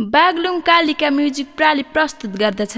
Baglung Kalika music प्राली प्रस्तुत गर्दछ।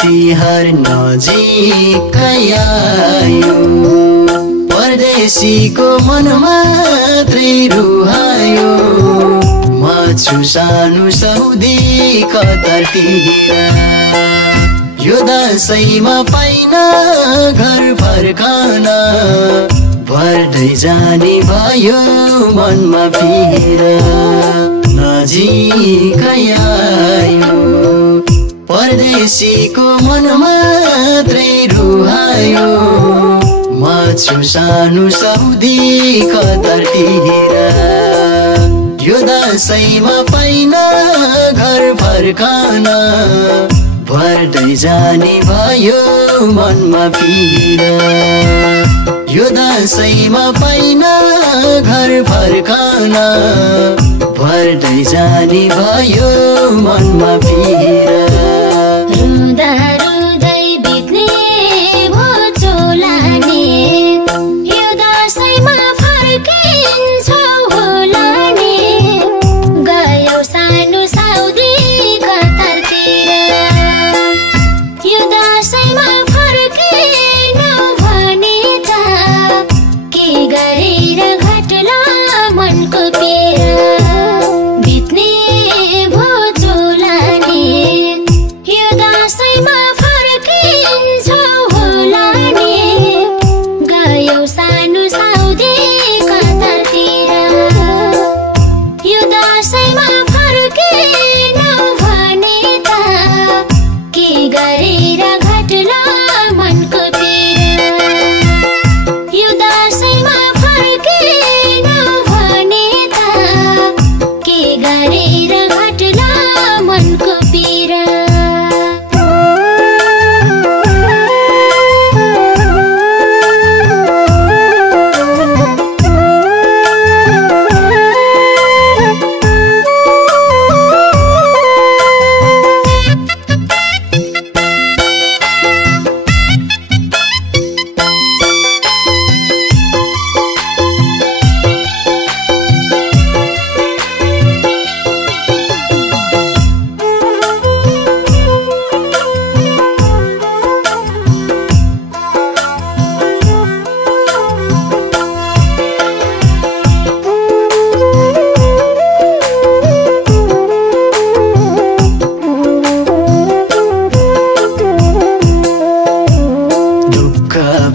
तिहार नजिकै आयो, परदेशीको मन मात्रै रुहायो। म छु सानो सौदी कतातिर, यो दशैँमा पाइन घर फर्कन, भर्दै जाने भयो मनमा पिर। नजिकै आयो, परदेशीको मन मात्रै रुहायो। म छु सानो सौदी कतातिर, यो दशैँमा पाइन घर फर्कन, भर्दै जाने भयो मनमा पिर। यो दशैँमा पाइन घर फर्कन, भर्दै जाने भयो मनमा पिर। रुँदा रुँदै बित्ने भो चोलानी, यो दशैँमा फर्किन्छौ होला नि। गयौ सानो साउदी कतारतिर, यो दशैँमा फर्किनौ भने त के गरेर घट्ला मनको पीर। बित्ने भो चोलानी, यो दशैँमा फर्किन्छौ होला नि। गयौ सानो साउदी कतारतिर, यो दशैँमा फर्किनौ भने त के गरेर घट्ला मनको पीर। यो दशैँमा फर्किनौ भने त के गरेर घट्ला मनको पीर।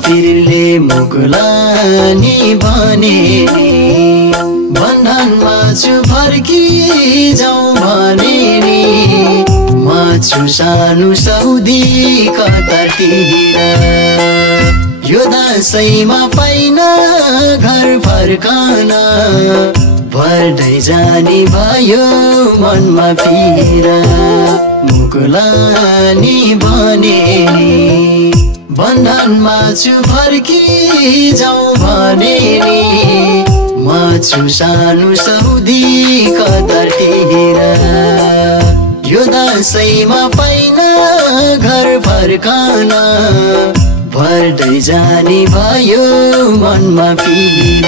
पिरले मुकुलानी भने, बन्धनमा छु फर्किजाउँ भने नि। म छु सानो सौदी कतातिर, यो दशैँमा पाइन घर फर्कन, भर्दै जाने भयो मनमा पिर। मुकुलानी भने, बन्धनमा छु फर्किजाउँ भने नि। म छु सानो सौदी कतातिर, यो दशैँमा पाइन घर फर्कन, भर्दै जाने भयो मनमा पिर।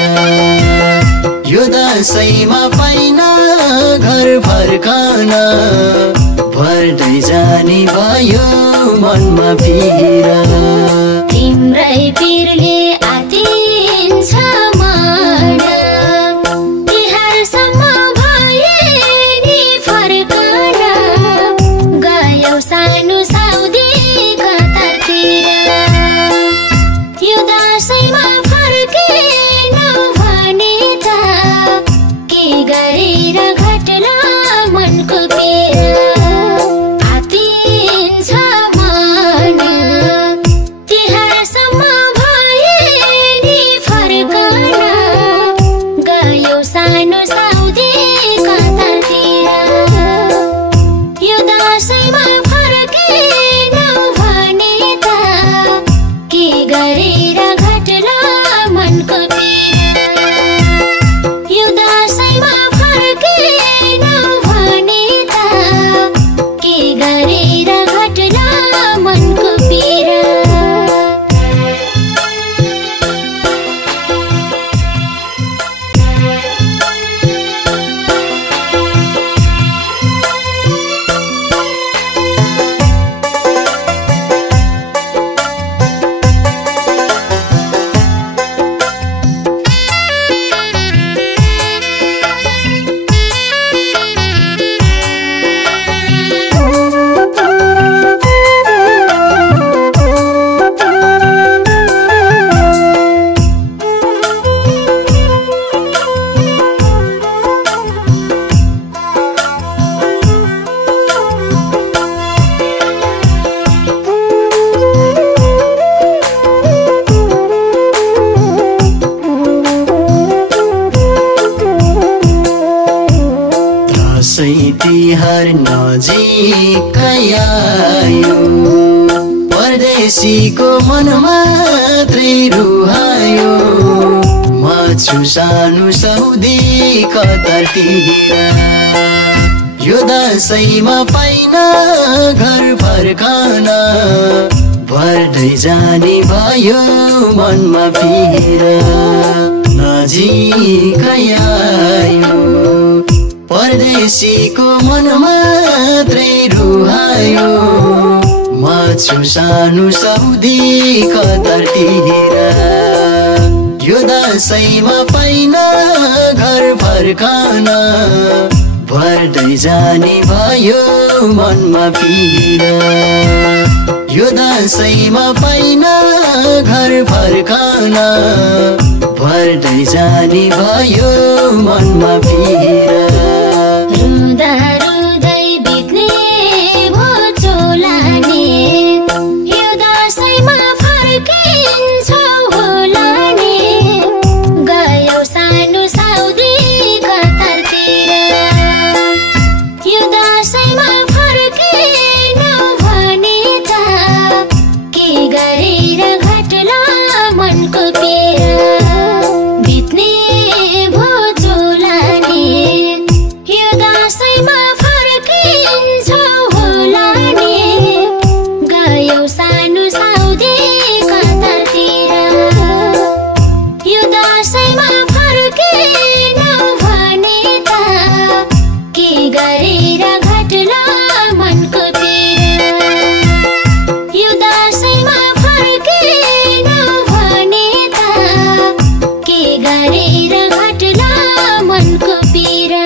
यो दशैँमा पाइन घर फर्कन, भर्दै जाने भयो मनमा पिर। तिम्रै पिरले आतिन्छ मन, तिहारसम्म भए नि फर्कन। गयौ सानो साउदी कतारतिर, यो दशैँमा फर्किनौ भने दसैँ तिहार नजिकै आयो परदेशीको मन मात्रै रुहायो म छु सानो सौदी कतारतिर यो दसैँमा पाइन घर फर्कन भर्दै जाने भयो मनमा पिर नजिकै आयो परदेशीको मन मात्रै रुहायो म छु सानो सौदी कतारतिर यो दसैँमा पाइन घर फर्कन भर्दै जाने भयो मनमा पिर यो दसैँमा पाइन घर फर्कन भर्दै जाने भयो मनमा पिर रुँदा रुँदै बित्ने भो चोलाने यो दसैँमा फर्किन्छौ होला नि गयौ सानो साउदी कतारतिर यो दसैँमा फर्किनौ भने त के गरेर घट्ला मनको पीडा बित्ने भो चोलाने यो दसैँमा फर्किन्छौ होला नि गयौ सानो साउदी कतारतिर यो दसैँमा फर्किनौ भने त के गरेर घट्ला मनको पीडा यो दसैँमा फर्किनौ भने त के गरेर घट्ला मनको पीडा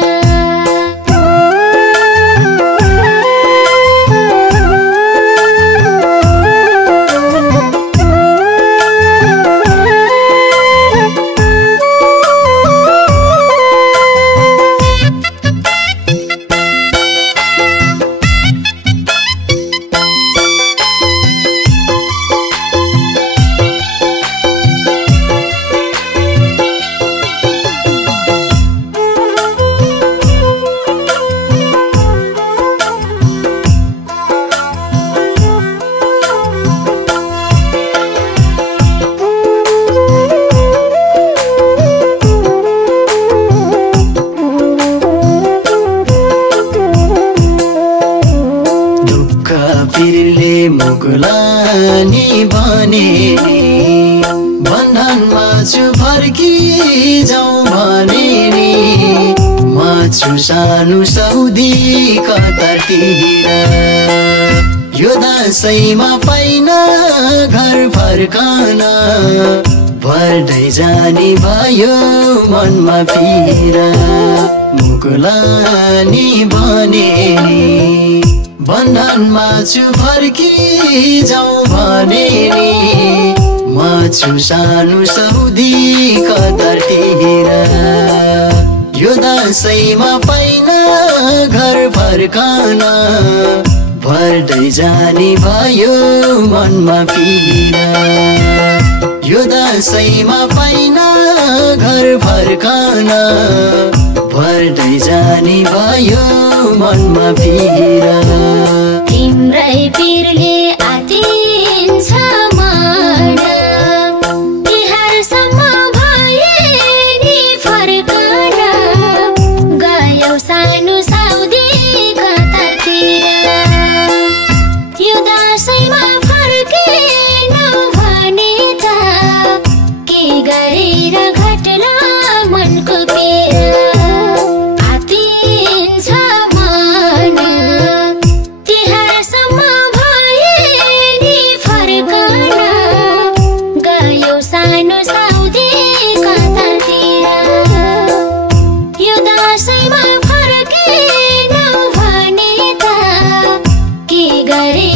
पिरले मुकुलानी भने बन्धनमा छु फर्की जाउँ भने नि म छु सानो सौदी कतारतिर यो दसैँमा पाइन घर फर्कन भर्दै जाने भयो मनमा पिर मुकुलानी भने बन्धनमा छु फर्की जाउँ भने नि म छु सानो सौदी कतारतिर यो दसैँमा पाइन घर फर्कन भर्दै जाने भयो मनमा पिर यो दसैँमा पाइन घर फर्कन भर्दै जाने भयो मनमा पिर तिम्रै पिरले आतिन्छ मन तिहारसम्म भए नि फर्कन गयौ सानो साउदी कतारतिर यो दसैँमा फर्किनौ भने त के गरेर घट्ला मनको पीडा आतिन्छ मन तिहारसम्म भए नि फर्कन गयौ सानो साउदी कतारतिर यो दसैँमा फर्किनौ भने त के गरे